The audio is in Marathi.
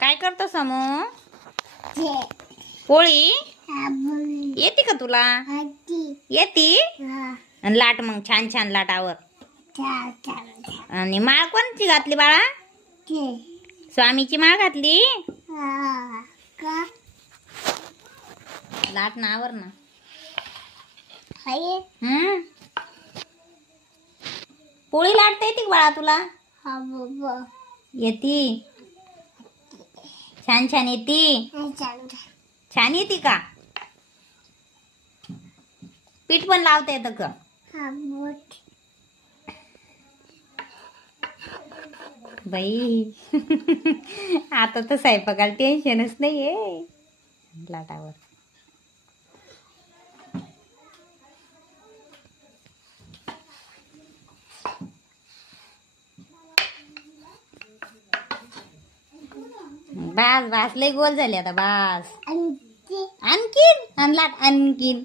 काय करतो समू? पोळी येते का तुला? येते. आणि लाट मग छान छान लाटावर. आणि माळ कोणची घातली बाळा? स्वामीची माळ घातली. लाट नावर ना. पोळी लाटता येते बाळा तुला? येते. छान छान येते. छान येते का? पीठ पण लावता येतं का? बाई आता तर स्वयंपाकाला टेन्शनच नाहीये लाटावर. बास बास लय गोल झाले आता बास. आणखीन आणलाट आणखीन.